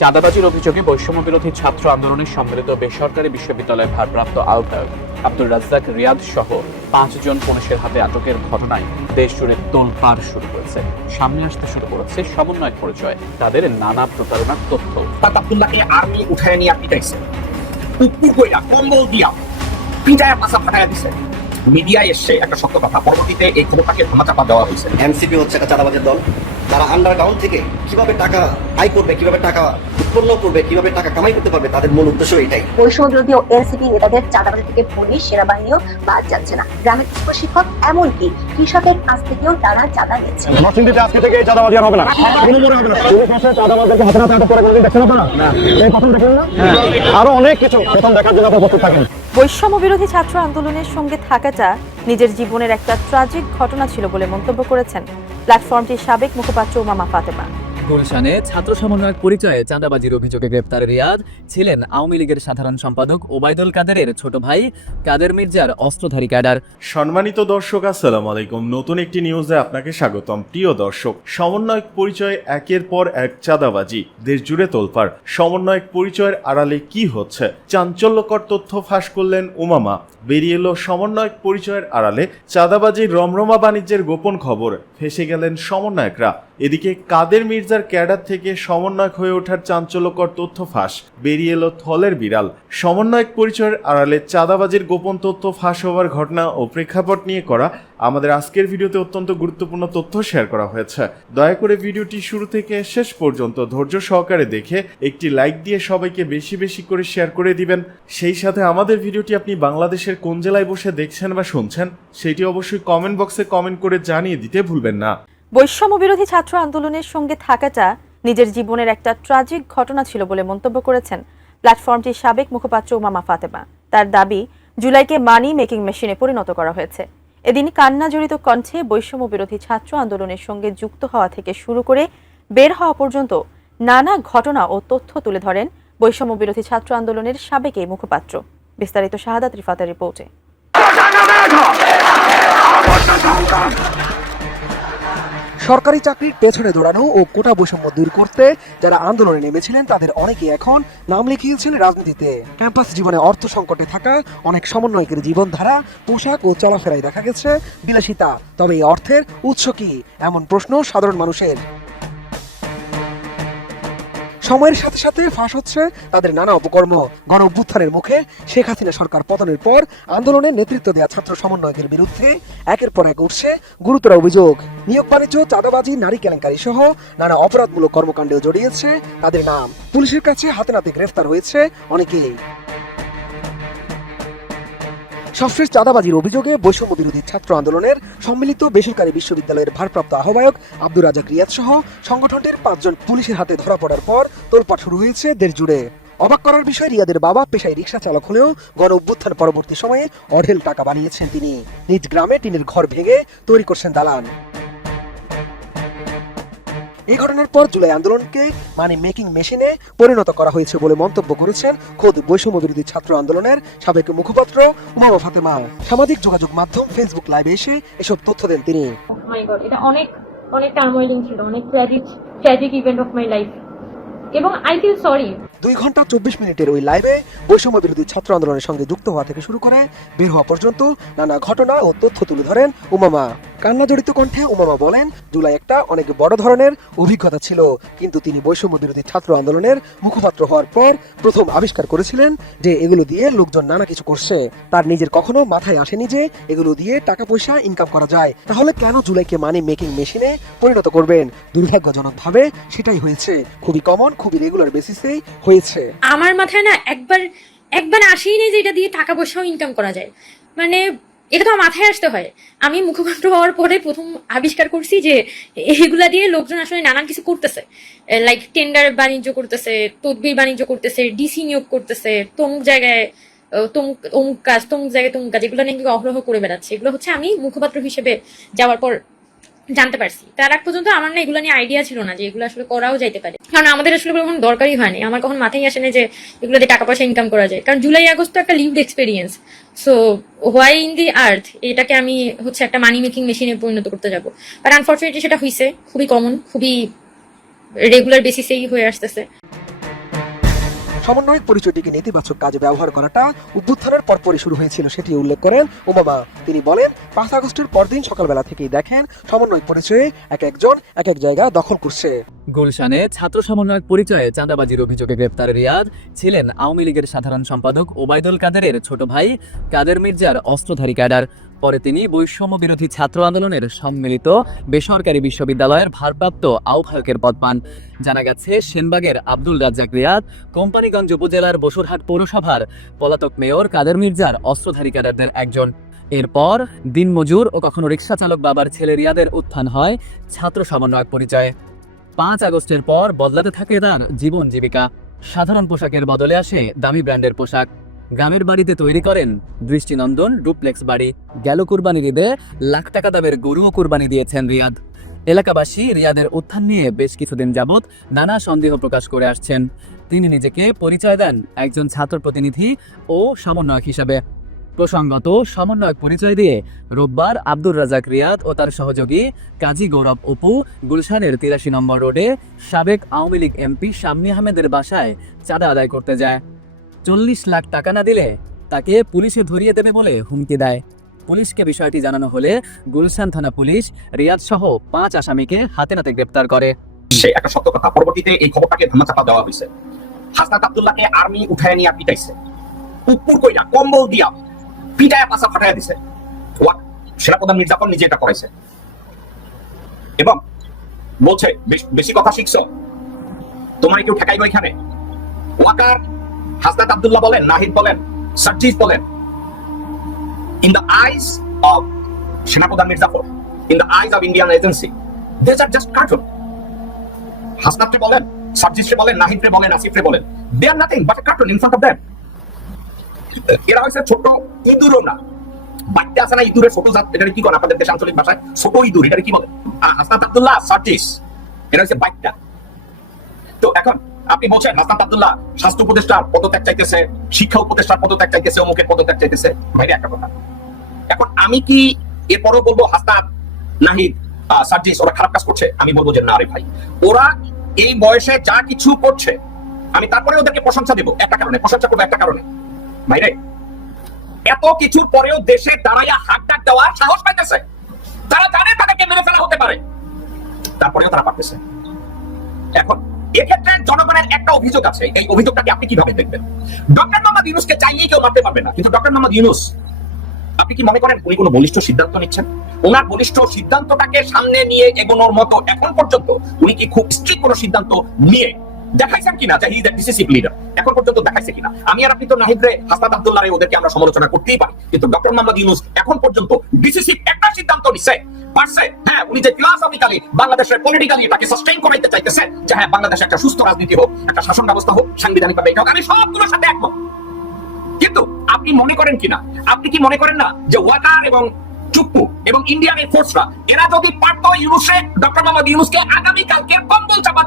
চাঁদাবাজির অভিযোগে বৈষম্য বিরোধী ছাত্র আন্দোলনের সম্মিলিত বেসরকারি বিশ্ববিদ্যালয়ের ভারপ্রাপ্ত আহ্বায়ক আব্দুর রাজ্জাক রিয়াদ সহ পাঁচজন পুলিশের হাতে আটকের ঘটনায় দেশ জুড়ে তোলপাড় শুরু হয়েছে। সামনে আসতে শুরু করেছে সমন্বয়ক পরিচয়। তাদের নানা প্রতারণার তথ্য। আব্দুল্লাহকে আর্মি উঠায় নিয়ে পিটাইছে। উপুর কইরা কম্বল দিয়া পিটায় পাশা ফাটায় দিছে। মিডিয়ায় এসছে একটা সত্য কথা। পরবর্তীতে এই খবরটাকে ধামাচাপা দেওয়া হয়েছে। এনসিপি হচ্ছে একটা চাঁদাবাজের দল। তারা আন্ডারগ্রাউন্ড থেকে কীভাবে টাকা আয় করবে কীভাবে টাকা উৎপন্ন করবে কীভাবে টাকা কামাই করতে পারবে তাদের মূল উদ্দেশ্য এটাই। বৈষম্য বিরোধী ও এনসিপি নেতাদের চাঁদাবাজি থেকে পুলিশ সেনাবাহিনীও বাদ যাচ্ছে না। গ্রামের স্কুল শিক্ষক এমনকি কৃষকের কাছ থেকেও তারা চাঁদা নিচ্ছে। নরসিংদীতে আজকে থেকে চাঁদাবাজি আর হবে না। কোনো মনে হবে না। পুলিশ চাঁদাবাজদেরকে হাতে নাতে আটক করে কোনোদিন দেখছেন আপনারা? এই প্রথম দেখেন না? আরও অনেক কিছু প্রথম দেখার জন্য আপনারা প্রস্তুত থাকেন। বৈষম্য বিরোধী ছাত্র আন্দোলনের সঙ্গে থাকাটা নিজের জীবনের একটা ট্রাজিক ঘটনা ছিল বলে মন্তব্য করেছেন প্ল্যাটফর্মটির সাবেক মুখপাত্র মামা ফাতেমা। গুলশানে ছাত্র সমন্বয়ক পরিচয়ে চাঁদাবাজির অভিযোগে গ্রেপ্তার রিয়াদ। ছিলেন আওয়ামী লীগের সাধারণ সম্পাদক ওবায়দুল কাদেরের ছোট ভাই কাদের মির্জার অস্ত্রধারী ক্যাডার। সম্মানিত দর্শক, আসসালামু আলাইকুম। নতুন একটি নিউজে আপনাকে স্বাগতম। প্রিয় দর্শক, সমন্বয়ক পরিচয় একের পর এক চাঁদাবাজি, দেশ জুড়ে তোলপাড়। সমন্বয়ক পরিচয়ের আড়ালে কি হচ্ছে? চাঞ্চল্যকর তথ্য ফাঁস করলেন উমামা। বেরিয়ে এলো সমন্বয়ক পরিচয়ের আড়ালে। চাঁদাবাজির রমরমা বাণিজ্যের গোপন খবর। ফেসে গেলেন সমন্বয়করা। এদিকে কাদের মির্জার ক্যাডার থেকে সমন্বয়ক হয়ে ওঠার চাঞ্চল্যকর তথ্য ফাঁস। বেরিয়ে এলো থলের বিড়াল। সমন্বয়ক পরিচয়ের আড়ালে চাঁদাবাজির গোপন তথ্য ফাঁস হওয়ার ঘটনা ও প্রেক্ষাপট নিয়ে করা আমাদের আজকের ভিডিওতে অত্যন্ত গুরুত্বপূর্ণ তথ্য শেয়ার করা হয়েছে। দয়া করে ভিডিওটি শুরু থেকে শেষ পর্যন্ত ধৈর্য সহকারে দেখে একটি লাইক দিয়ে সবাইকে বেশি বেশি করে শেয়ার করে দিবেন। সেই সাথে আমাদের ভিডিওটি আপনি বাংলাদেশের কোন জেলায় বসে দেখছেন বা শুনছেন, সেটি অবশ্যই কমেন্ট বক্সে কমেন্ট করে জানিয়ে দিতে ভুলবেন না। বৈষম্য বিরোধী ছাত্র আন্দোলনের সঙ্গে থাকাটা নিজের জীবনের একটা ট্রাজিক ঘটনা ছিল বলে মন্তব্য করেছেন প্ল্যাটফর্মটির সাবেক মুখপাত্র মামা ফাতেমা। তার দাবি, জুলাইকে মানি মেকিং মেশিনে পরিণত করা হয়েছে। এদিন কান্না জড়িত কণ্ঠে বৈষম্য বিরোধী ছাত্র আন্দোলনের সঙ্গে যুক্ত হওয়া থেকে শুরু করে বের হওয়া পর্যন্ত নানা ঘটনা ও তথ্য তুলে ধরেন বৈষম্য বিরোধী ছাত্র আন্দোলনের সাবেক এই মুখপাত্র। বিস্তারিত শাহাদাত রিফাতের রিপোর্টে। সরকারি চাকরির পেছনে দৌড়ানো ও কোটা বৈষম্য দূর করতে যারা আন্দোলনে নেমেছিলেন, তাদের অনেকে এখন নাম লিখিয়েছেন রাজনীতিতে। ক্যাম্পাস জীবনে অর্থ সংকটে থাকা অনেক সমন্বয়কের জীবনধারা, পোশাক ও চলাফেরায় দেখা গেছে বিলাসিতা। তবে এই অর্থের উৎস কি? এমন প্রশ্ন সাধারণ মানুষের। সময়ের সাথে সাথে ফাঁস হচ্ছে তাদের নানা অপকর্ম। গণ অভ্যুত্থানের মুখে শেখ হাসিনা সরকার পতনের পর আন্দোলনে নেতৃত্ব দেওয়া ছাত্র সমন্বয়কের বিরুদ্ধে একের পর এক উঠছে গুরুতর অভিযোগ। নিয়োগ বাণিজ্য, চাঁদাবাজি, নারী কেলেঙ্কারি সহ নানা অপরাধমূলক কর্মকাণ্ডেও জড়িয়েছে তাদের নাম। পুলিশের কাছে হাতে নাতে গ্রেফতার হয়েছে অনেকেই। সবশেষ চাঁদাবাজির অভিযোগে বৈষম্য বিরোধী ছাত্র আন্দোলনের সম্মিলিত বেসরকারি বিশ্ববিদ্যালয়ের ভারপ্রাপ্ত আহ্বায়ক আব্দুর রাজাক রিয়াদ সহ সংগঠনটির পাঁচজন পুলিশের হাতে ধরা পড়ার পর তোলপাট শুরু হয়েছে দেশ জুড়ে। অবাক করার বিষয়, রিয়াদের বাবা পেশায় রিক্সা চালক হলেও গণ অভ্যুত্থান পরবর্তী সময়ে অঢেল টাকা বানিয়েছেন তিনি। নিজ গ্রামে টিনের ঘর ভেঙে তৈরি করছেন দালান। এই ঘটনার পর জুলাই আন্দোলনকে মানে মেকিং মেশিনে পরিণত করা হয়েছে বলে মন্তব্য করেছেন খোদ বৈষম্য বিরোধী ছাত্র আন্দোলনের সাবেক মুখপাত্র উমামা ফাতেমা। সামাজিক যোগাযোগ মাধ্যম ফেসবুক লাইভে এসে এসব তথ্য দেন তিনি। এটা অনেক অনেক টার্মোয়েলিং ছিল, অনেক tragic tragic event of my life এবং আই ফিল সরি দুই ঘণ্টা চব্বিশ মিনিটের ওই লাইভে বৈষম্য বিরোধী ছাত্র আন্দোলনের সঙ্গে যুক্ত হওয়া থেকে শুরু করে বের হওয়া পর্যন্ত নানা ঘটনা ও তথ্য তুলে ধরেন উমামা। কান্না জড়িত কণ্ঠে উমামা বলেন, জুলাই একটা অনেক বড় ধরনের অভিজ্ঞতা ছিল, কিন্তু তিনি বৈষম্য বিরোধী ছাত্র আন্দোলনের মুখপাত্র হওয়ার পর প্রথম আবিষ্কার করেছিলেন যে এগুলো দিয়ে লোকজন নানা কিছু করছে। তার নিজের কখনো মাথায় আসেনি যে এগুলো দিয়ে টাকা পয়সা ইনকাম করা যায়। তাহলে কেন জুলাইকে মানি মেকিং মেশিনে পরিণত করবেন? দুর্ভাগ্যজনকভাবে সেটাই হয়েছে। খুবই কমন খুবই রেগুলার বেসিসেই হয়েছে। আমার মাথায় না একবার একবার আসেই নেই যে এটা দিয়ে টাকা পয়সাও ইনকাম করা যায়। মানে এটা তো মাথায় আসতে হয়। আমি মুখপাত্র হওয়ার পরে প্রথম আবিষ্কার করছি যে এগুলা দিয়ে লোকজন আসলে নানান কিছু করতেছে। লাইক টেন্ডার বাণিজ্য করতেছে, তদবির বাণিজ্য করতেছে ডিসি নিয়োগ করতেছে, তমুক জায়গায় তমুক অমুক কাজ, তমুক জায়গায় তমুক কাজ, এগুলো নাকি অহরহ করে বেড়াচ্ছে। এগুলো হচ্ছে আমি মুখপাত্র হিসেবে যাওয়ার পর জানতে পারছি। তার আগ পর্যন্ত আমার না এগুলো নিয়ে আইডিয়া ছিল না যে এগুলো আসলে করাও যাইতে পারে। কারণ আমাদের আসলে কোনো দরকারই হয়নি আমার কখন মাথায় আসে না যে এগুলো দিয়ে টাকা পয়সা ইনকাম করা যায়। কারণ জুলাই, আগস্ট তো একটা lived experience so why in the earth এটাকে আমি হচ্ছে একটা মানি মেকিং মেশিনে পরিণত করতে যাব? বাট আনফর্চুনেটলি সেটা হয়েছে খুবই কমন খুবই রেগুলার বেসিসেই হয়ে আসতেছে। সমন্বয়ক পরিচয়টিকে নেতিবাচক কাজে ব্যবহার করাটা অভ্যুত্থানের পরপরই শুরু হয়েছিল সেটি উল্লেখ করেন ওবামা। তিনি বলেন, পাঁচ আগস্টের পরদিন সকালবেলা থেকেই দেখেন সমন্বয়ক পরিচয়ে এক একজন, এক এক জায়গা দখল করছে। গুলশানে ছাত্র সমন্বয়ক পরিচয়ে চাঁদাবাজির অভিযোগে গ্রেপ্তার রিয়াদ ছিলেন আওয়ামী লীগের সাধারণ সম্পাদক ওবায়দুল কাদেরের ছোট ভাই কাদের মির্জার অস্ত্রধারী ক্যাডার। পরে তিনি বৈষম্য বিরোধী ছাত্র আন্দোলনের সম্মিলিত বেসরকারি বিশ্ববিদ্যালয়ের ভারপ্রাপ্ত আহ্বায়কের পদ পান। জানা গেছে, সেনবাগের আব্দুল রাজ্জাক রিয়াদ কোম্পানিগঞ্জ উপজেলার বসুরহাট পৌরসভার পলাতক মেয়র কাদের মির্জার অস্ত্রধারী ক্যাডারদের একজন। এরপর দিনমজুর ও কখনো রিক্সা চালক বাবার ছেলে রিয়াদের উত্থান হয় ছাত্র সমন্বয়ক পরিচয়ে। পাঁচ আগস্টের পর বদলাতে থাকে তার জীবন জীবিকা। সাধারণ পোশাকের বদলে আসে দামি ব্র্যান্ডের পোশাক। গ্রামের বাড়িতে তৈরি করেন দৃষ্টিনন্দন ডুপ্লেক্স বাড়ি। গেল কুরবানির ঈদে লাখ টাকা দামের গরুও কুরবানি দিয়েছেন রিয়াদ। এলাকাবাসী রিয়াদের উত্থান নিয়ে বেশ কিছুদিন যাবৎ নানা সন্দেহ প্রকাশ করে আসছেন। তিনি নিজেকে পরিচয় দেন একজন ছাত্র প্রতিনিধি ও সমন্বয়ক হিসাবে। প্রসঙ্গত, সমন্বয়ক পরিচয় দিয়ে রোববার আব্দুর রাজাক রিয়াদ ও তার সহযোগী কাজী গৌরব অপু গুলশানের তিরাশি নম্বর রোডে সাবেক আওয়ামী লীগ এমপি শাম্মী আহমেদের বাসায় চাঁদা আদায় করতে যায়। চল্লিশ লাখ টাকা না দিলে তাকে পুলিশে ধরিয়ে দেবে বলে হুমকি দেয়। পুলিশকে বিষয়টি জানানো হলে গুলশান থানা পুলিশ রিয়াদ সহ পাঁচ আসামিকে হাতে নাতে গ্রেপ্তার করে। সে একটা সত্য কথা, পরবর্তীতে এই খবরটাকে ধামাচাপা দেওয়া হয়েছে। হাসনাত আব্দুল্লাহকে আর্মি উঠায় নিয়ে পিটাইছে। কম্বল দিয়া পিটায় পাশা দিছে। নিজে এটা করেছে এবং বলছে, বেশ- কথা শিখছো। তোমার কেউ ঠেকাইবো এখানে? ওয়াকার হাসনাত আব্দুল্লাহ বলেন, নাহিদ বলেন সার্জিস বলেন ইন দ্য আইস অফ সেনাপ্রধান Mir Jafar in the eyes of Indian agency they are just cartoon হাসনাতরে বলেন সাবজিসরে বলেন, নাহিদরে বলেন, আসিফরে বলেন they are nothing but cartoon in front of them এরা হচ্ছে ছোট ইঁদুরও না বাচ্চা আছে না ইঁদুরের ছোট জাত এটা কি করে আপনাদের দেশে আঞ্চলিক ভাষায়? ছোট ইঁদুর এটা কি বলে? হাসনাত আব্দুল্লাহ সার্জিস এটা হচ্ছে বাচ্চা তো এখন আপনি বলছেন হাসনাত আব্দুল্লাহ, স্বাস্থ্য উপদেষ্টার পদত্যাগ চাইতেছে, শিক্ষা উপদেষ্টার পদত্যাগ চাইতেছে, অমুকের পদত্যাগ চাইতেছে। বাইরে একটা কথা। এখন আমি কি এরপরও বলব হাসনাত নাহিদ সার্জিস, ওরা খারাপ কাজ করছে? আমি বলব যে না রে ভাই। ওরা এই বয়সে যা কিছু করছে, আমি তারপরে ওদেরকে প্রশংসা দেবো, একটা কারণে, প্রশংসা করব একটা কারণে। ভাইরে এত কিছুর পরেও দেশে দাঁড়াইয়া হাত ডাক দেওয়ার সাহস পাইতেছে। তারা জানে তাদেরকে মেরে ফেলা হতে পারে। তারপরেও তারা পারতেছে। এখন এক্ষেত্রে জনগণের একটা অভিযোগ আছে। এই অভিযোগটাকে আপনি কীভাবে দেখবেন? ডক্টর মোহাম্মদ ইউনুসকে কেউ মারতে পারবে না। কিন্তু ডক্টর মোহাম্মদ ইউনুস, আপনি কি মনে করেন উনি কোনো বলিষ্ঠ সিদ্ধান্ত নিচ্ছেন? ওনার বলিষ্ঠ সিদ্ধান্তটাকে সামনে নিয়ে এগোনোর মতো এখন পর্যন্ত উনি কি খুব কোনো সিদ্ধান্ত নিয়ে দেখাইছেন কিনা যে হি ডিসিসিভ লিডার এখন পর্যন্ত দেখাইছে কিনা? আমি আর আপনি তো হাসনাত আব্দুল্লাহ ওদেরকে আমরা সমালোচনা করতেই পারি। কিন্তু ডক্টর মোহাম্মদ ইউনুস এখন পর্যন্ত ডিসিসিভ একটা সিদ্ধান্ত নিছে। পারছে? হ্যাঁ যে হ্যাঁ এরা যদি পারত ইউনুসে ডক্টর মোহাম্মদ ইউনুসকে আগামী কালকে কম্বল চাপা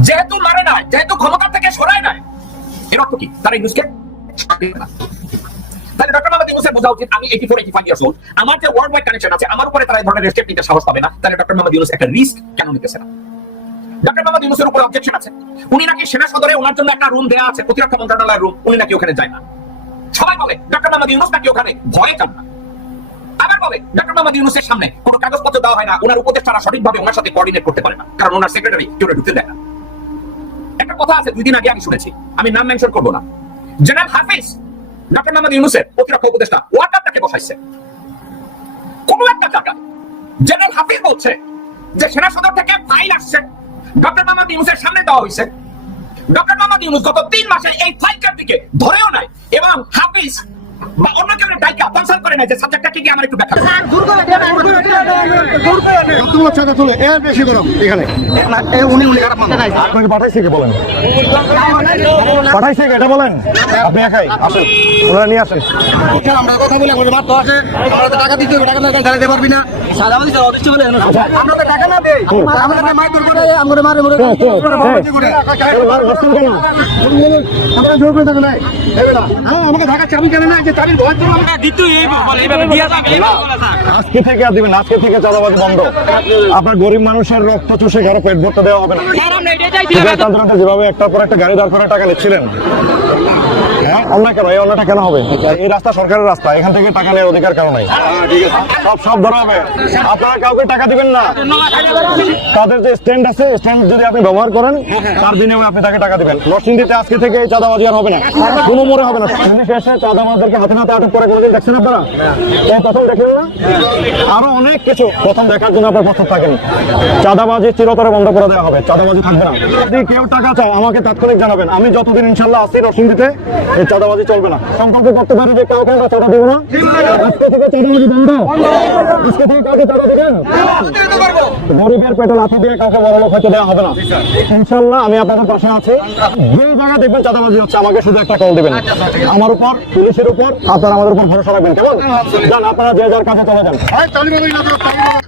যেহেতু মারে নাই, যেহেতু ক্ষমতা থেকে সরায় নাই, এর অর্থ কি? তারা ইউনুসকে। তাহলে ডক্টর বোঝা উচিত, আমি eighty four eighty five years old আমার যে ওয়ার্ল্ড ওয়াইড কানেকশন আছে, আমার উপরে তারা ধরনের রেস্টেপ নিতে সাহস পাবে না। তাহলে ডক্টর একটা রিস্ক কেন নিতেছে না? ডক্টর উপরে অবজেকশন আছে। উনি নাকি সেনা সদরে ওনার জন্য একটা রুম দেওয়া আছে, প্রতিরক্ষা মন্ত্রণালয়ের রুম উনি নাকি ওখানে যায় না। সবাই বলে ডক্টর নাকি ওখানে? ভয়ে যান না। আবার বলে ডক্টর সামনে কোনো কাগজপত্র দেওয়া হয় না। ওনার উপদেষ্টারা সঠিকভাবে ওনার সাথে কোঅর্ডিনেট করতে পারে না। কারণ ওনার সেক্রেটারি কেউ ঢুকতে দেয় না। একটা কথা আছে, দুই দিন আগে আমি শুনেছি। আমি নাম মেনশন করব না। জেনারেল হাফিজ ডক্টর মোহাম্মদ ইউনুসের প্রতিরক্ষা উপদেষ্টা। ওয়াটারটাকে বসাইছে। কোন একটা জায়গা জেনারেল হাফিজ বলছে যে সেনা সদর থেকে ফাইল আসছে। ডক্টর মোহাম্মদ ইউনুসের সামনে দেওয়া হয়েছে। ডক্টর মোহাম্মদ ইউনুস গত তিন মাসে এই ফাইলটার দিকে ধরেও নাই এবং হাফিজ বা অন্য কেউ ডাইকা কনসাল্ট করে নাই যে সাবজেক্টটা কি আমার একটু ব্যাখ্যা করুন। আপনাকে পাঠাইছে কে বলেন? পাঠাইছে কে? এটা বলেন। আপনি একাই? আসেন। ওনারা নিয়ে আসেন আমরা কথা বলে আমাদের মাত্র আছে আমরা তো টাকা দিতে হবে টাকা না দিলে পারবি না। সাদা আমাদের অফিসে বলে আমরা তো টাকা না দেই। আমরা তো মাইর করে আমরা মারে মরে হ্যাঁ, আমরা জোর করে থাকে নাই আমাকে ঢাকা চাবি কেন না যে চাবির ভয় তো আমরা দিতে এইভাবে দিয়া যাবে আজকে থেকে আর দিবেন আজকে থেকে চাঁদাবাজি বন্ধ। আপনার গরিব মানুষের রক্ত চুষে ঘরে পেট ভরতে দেওয়া হবে না। যেভাবে একটার পর একটা গাড়ি দাঁড় করে টাকা নিচ্ছিলেন হ্যাঁ অন্যায় কেন এই অন্যটা কেন হবে? এই রাস্তা সরকারের রাস্তা এখান থেকে টাকা নেওয়ার অধিকার নাই। সব সব ধরা হবে। আপনারা কাউকে টাকা দিবেন না। তাদের যে স্ট্যান্ড আছে স্ট্যান্ড যদি আপনি ব্যবহার করেন তার বিনিময়ে আপনি তাকে টাকা দিবেন। নরসিংদীতে আজকে থেকে এই চাঁদাবাজি আর হবে না। কোনো মোড়ে হবে না। চাঁদাবাজদেরকে হাতে নাতে আটক করে কোনোদিন দেখছেন আপনারা? এই প্রথম দেখলেন না? আরও অনেক কিছু প্রথম দেখার জন্য আপনার প্রস্তুত থাকেন। চাঁদাবাজি চিরতরে বন্ধ করে দেওয়া হবে। চাঁদাবাজি থাকবে না। যদি কেউ টাকা চায় আমাকে তাৎক্ষণিক জানাবেন। আমি যতদিন ইনশাল্লাহ আসি নরসিংদীতে এই চাঁদাবাজি চলবে না। সংকল্প করতে পারি যে কাউকে আমরা চাঁদা দিব না? আজকে থেকে চাঁদাবাজি বন্ধ। আজকে থেকে কাউকে চাঁদা দিবেন? গরিবের পেটে লাথি দিয়ে কাউকে বড় লোক হতে দেওয়া হবে না। ইনশাল্লাহ আমি আপনাদের পাশে আছি। যে জায়গা দেখবেন চাঁদাবাজি হচ্ছে, আমাকে শুধু একটা কল দিবেন। আমার উপর, পুলিশের উপর, আপনারা আমাদের উপর ভরসা রাখবেন। কেমন? যান আপনারা যে যার কাছে চলে যান।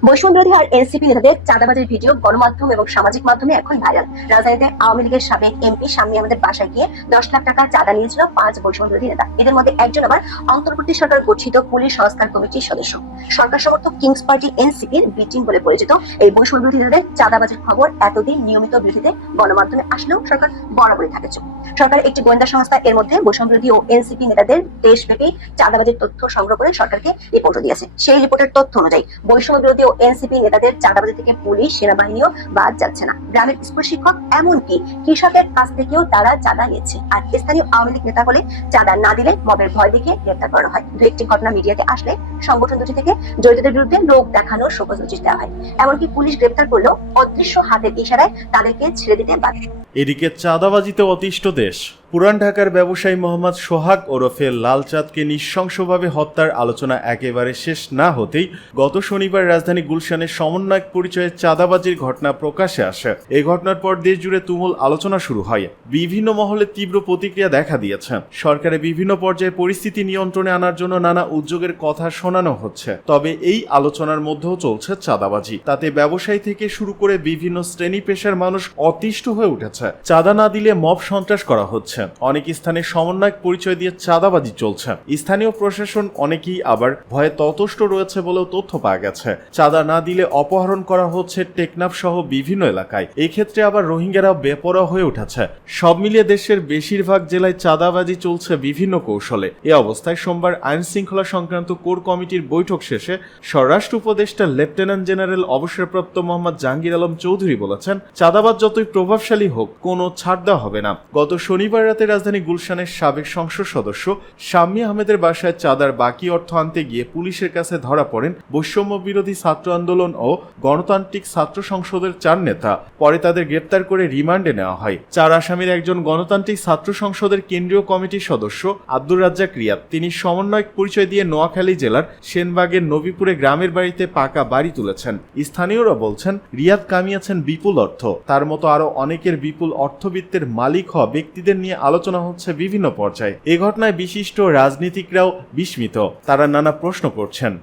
বৈষম্য বিরোধী আর এনসিপি নেতাদের চাঁদাবাজির ভিডিও, গণমাধ্যম এবং সামাজিক মাধ্যমে এখন ভাইরাল। রাজধানীতে আওয়ামী লীগের সাবেক এমপি সামনে আমাদের বাসায় গিয়ে দশ লাখ টাকা চাঁদা নিয়েছিল পাঁচ বৈষম্য বিরোধী নেতা। এদের মধ্যে একজন আবার অন্তর্বর্তী সরকার গঠিত পুলিশ সংস্কার কমিটির সদস্য। সরকার সমর্থক কিংস পার্টি এনসিপির বিটিং বলে পরিচিত এই বৈষম্য বিরোধী নেতাদের চাঁদাবাজির খবর এতদিন নিয়মিত বিরোধীতে গণমাধ্যমে আসলেও সরকার বরাবরই থাকে। চুপ সরকারের একটি গোয়েন্দা সংস্থা, এর মধ্যে বৈষম্য বিরোধী ও এনসিপি নেতাদের দেশব্যাপী চাঁদাবাজির তথ্য সংগ্রহ করে সরকারকে রিপোর্টও দিয়েছে। সেই রিপোর্টের তথ্য অনুযায়ী বৈষম্য বিরোধী ও এনসিপি নেতাদের চাঁদাবাজি থেকে পুলিশ, সেনাবাহিনীও বাদ যাচ্ছে না। গ্রামের স্কুল শিক্ষক, এমনকি কৃষকের কাছ থেকেও তারা চাঁদা নিচ্ছে আর স্থানীয় আওয়ামী লীগ নেতা বলে চাঁদা না দিলে মবের ভয় দেখে গ্রেপ্তার করা হয়। দু একটি ঘটনা মিডিয়াতে আসলে সংগঠন দুটি থেকে জড়িতদের বিরুদ্ধে লোক দেখানোর শোকজ নোটিশ দেওয়া হয়। এমনকি পুলিশ গ্রেপ্তার করলেও অদৃশ্য হাতের ইশারায় তাদেরকে ছেড়ে দিতে বাধ্য। এদিকে চাঁদাবাজিতে অতিষ্ঠ দেশ। পুরান ঢাকার ব্যবসায়ী মোহাম্মদ সোহাগ ওরফে লালচাঁদকে নৃশংসভাবে হত্যার আলোচনা একেবারে শেষ না হতেই গত শনিবার রাজধানী গুলশানের সমন্বয়ক পরিচয়ে চাঁদাবাজির ঘটনা প্রকাশে আসে। এই ঘটনার পর দেশ জুড়ে তুমুল আলোচনা শুরু হয়। বিভিন্ন মহলে তীব্র প্রতিক্রিয়া দেখা দিয়েছে। সরকারের বিভিন্ন পর্যায়ে পরিস্থিতি নিয়ন্ত্রণে আনার জন্য নানা উদ্যোগের কথা শোনানো হচ্ছে। তবে এই আলোচনার মধ্যেও চলছে চাঁদাবাজি। তাতে ব্যবসায়ী থেকে শুরু করে বিভিন্ন শ্রেণি পেশার মানুষ অতিষ্ঠ হয়ে উঠেছে। চাঁদা না দিলে মব সন্ত্রাস করা হচ্ছে। অনেক স্থানে সমন্বয়ক পরিচয় দিয়ে চাঁদাবাজি চলছে। স্থানীয় প্রশাসন অনেকেই আবার ভয়ে ততষ্ট রয়েছে বলেও তথ্য পাওয়া গেছে। চাঁদা না দিলে অপহরণ করা হচ্ছে টেকনাফ সহ বিভিন্ন এলাকায়। এক্ষেত্রে আবার রোহিঙ্গারাও বেপরোয়া হয়ে উঠেছে। সব মিলিয়ে দেশের বেশিরভাগ জেলায় চাঁদাবাজি চলছে বিভিন্ন কৌশলে। এ অবস্থায় সোমবার আইন শৃঙ্খলা সংক্রান্ত কোর কমিটির বৈঠক শেষে স্বরাষ্ট্র উপদেষ্টা লেফটেন্যান্ট জেনারেল অবসরপ্রাপ্ত মোহাম্মদ জাহাঙ্গীর আলম চৌধুরী বলেছেন, চাঁদাবাজ যতই প্রভাবশালী হোক, কোনো ছাড় দেওয়া হবে না। গত শনিবার রাতে রাজধানী গুলশানের সাবেক সংসদ সদস্য শাম্মী আহমেদের বাসায় চাঁদার বাকি অর্থ আনতে গিয়ে পুলিশের কাছে ধরা পড়েন বৈষম্য বিরোধী ছাত্র আন্দোলন ও গণতান্ত্রিক ছাত্র সংসদের চার নেতা। পরে তাদের গ্রেপ্তার করে রিমান্ডে নেওয়া হয়। চার আসামির একজন গণতান্ত্রিক ছাত্র সংসদের কেন্দ্রীয় কমিটির সদস্য আব্দুর রাজ্জাক রিয়াদ। তিনি সমন্বয়ক পরিচয় দিয়ে নোয়াখালী জেলার সেনবাগের নবীপুরে গ্রামের বাড়িতে পাকা বাড়ি তুলেছেন। স্থানীয়রা বলছেন, রিয়াদ কামিয়েছেন বিপুল অর্থ। তার মতো আরও অনেকের বিপুল অর্থবিত্তের মালিক হওয়া ব্যক্তিদের নিয়ে আলোচনা হচ্ছে বিভিন্ন পর্যায়ে। এ ঘটনায় বিশিষ্ট রাজনীতিকরাও বিস্মিত। তারা নানা প্রশ্ন করছেন।